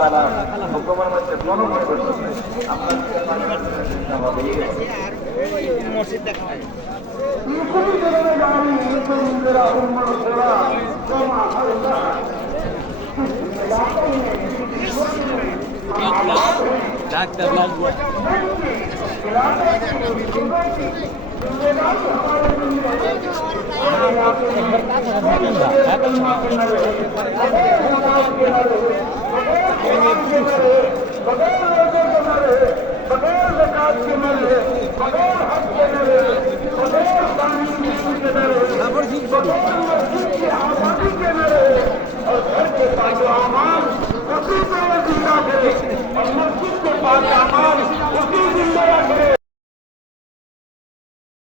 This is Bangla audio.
তাআলা হুকুমের মধ্যে কোনো পরিবর্তন নেই। আপনার মসজিদ দেখা হয় ডাক্তার লাগবে बगैर ज़कात के मरे, बगैर हज